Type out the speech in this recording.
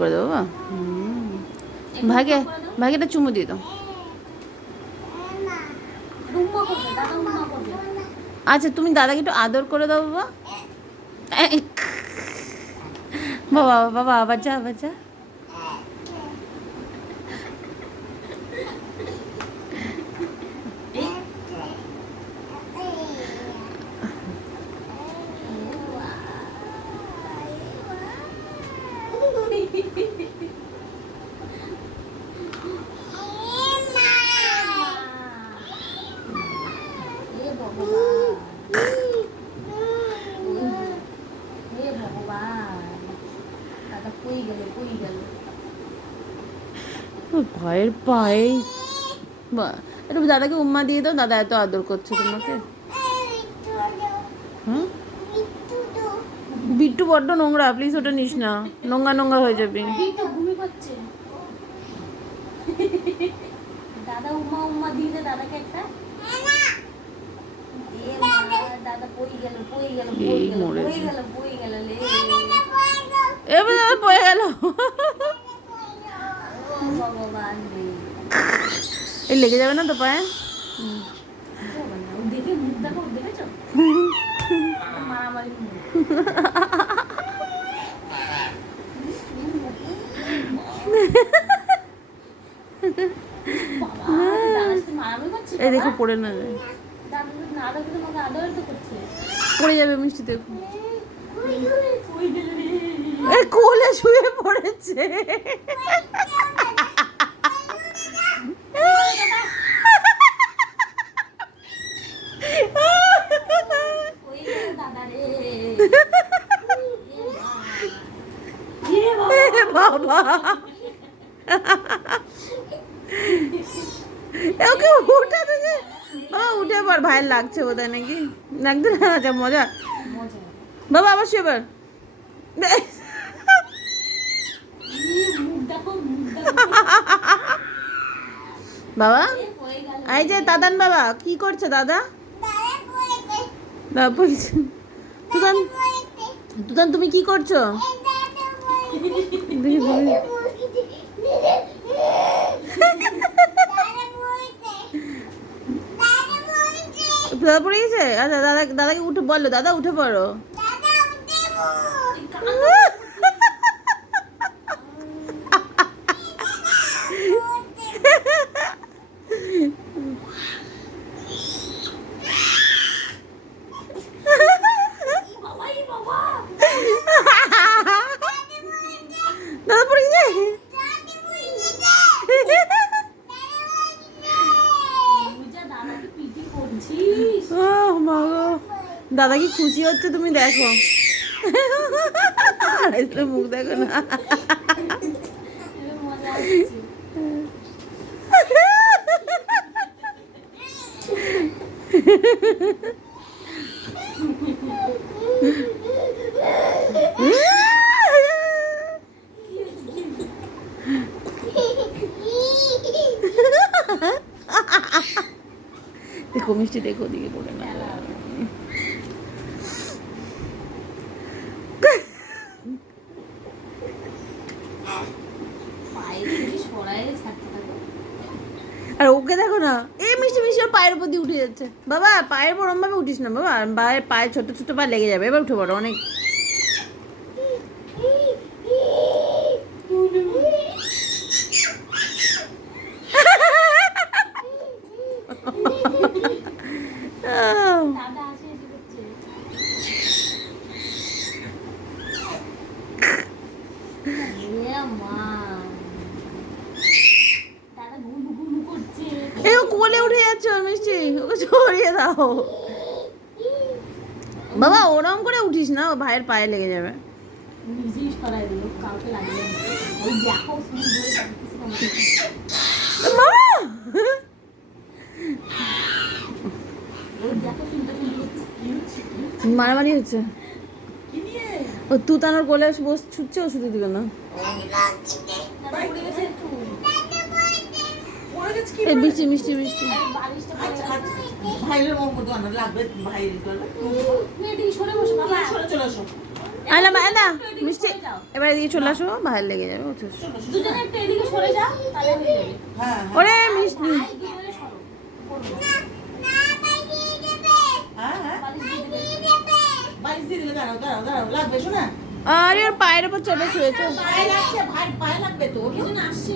করে দেবো বাবা। ভাইকে ভাইকে একটা চুমু দিয়ে দাও। আচ্ছা তুমি দাদাকে একটু আদর করে দাও বাবা। বাবা বাবা আবার যা আবার যা। ভাইয়ের পায়ে একটু দাদাকে উম্মা দিয়ে দাও, দাদা এত আদর করছে তোমাকে। হ্যাঁ বিট্টু বড্ড নোংরা, প্লিজ ওটা নিস না, নোংরা নোংরা হয়ে যাবে। দাদা উম্মা উম্মা দিয়ে দে দাদাকে একটা। দাদা পড়ে গেল পড়ে গেল পড়ে গেল পড়ে গেল পড়ে গেল লে এবার দাদা পড়ে গেল। ভগবান রে, এই লেগে যাবে না তো পায়ে? দেখে মুখ দেখো, দেখেছো মারামারি এই দেখো পড়ে না যায়, পড়ে যাবে মিষ্টি দেখো। এই কোলে শুয়ে পড়েছে। বাবা ওকে উঠাতে যে বাবা উঠে পর, ভাইয়ের লাগছে বোধহয় নাকি, লাগতে না? আচ্ছা মজা বাবা আবার শুয়ে পর। বাবা এই যে দাদান বাবা কি করছে দাদা? তুদান তুদান তুমি কি করছো? দাদা পড়ে গেছে? আচ্ছা দাদা দাদাকে উঠে বললো, দাদা উঠে পড়ো। দাদা পড়ে গেছে? দাদা কি খুশি হচ্ছে তুমি দেখো, মুখ দেখো না। দেখো মিষ্টি দেখো দিকে পড়ে না। আর ওকে দেখো না, এই মিষ্টি মিষ্টি ওর পায়ের উপর দিয়ে উঠে যাচ্ছে। বাবা পায়ের উপর ওরম ভাবে উঠিস না বাবা, পায়ে ছোট ছোট পা লেগে যাবে। এবার উঠে পড়ো অনেক। কোলে উঠে যাচ্ছে মিষ্টি, ওকে সরিয়ে দাও বাবা। ওরম করে উঠিস না, ও ভাইয়ের পায়ে লেগে যাবে। মারামারি হচ্ছে, ও তুতানোর কোলে বস ছুটছে, ও শুধু দিবে না। মিষ্টি মিষ্টি মিষ্টি ভাইয়ের মতো লাগবে, ভাই চলে আসো। আলা না মিষ্টি সরে যাও। এবার এদিকে চলে আসো ভাইয়ের লেগে যাবে বুঝছিস? দুজনে একটু এদিকে সরে যাও তাহলে হয়ে যাবে। হ্যাঁ হ্যাঁ ওরে মিষ্টি ভাই দুজনে সরো। করবো। হ্যাঁ হ্যাঁ বালিশ দিয়ে দেবে। বালিশ দিয়ে দিলে দাঁড়াও দাঁড়াও দাঁড়াও লাগবে শোনা আরে ওর পায়ের উপর চেপে শুয়েছে পায়ে লাগছে ভাই পায়ে লাগবে তো কে যেন আসছে?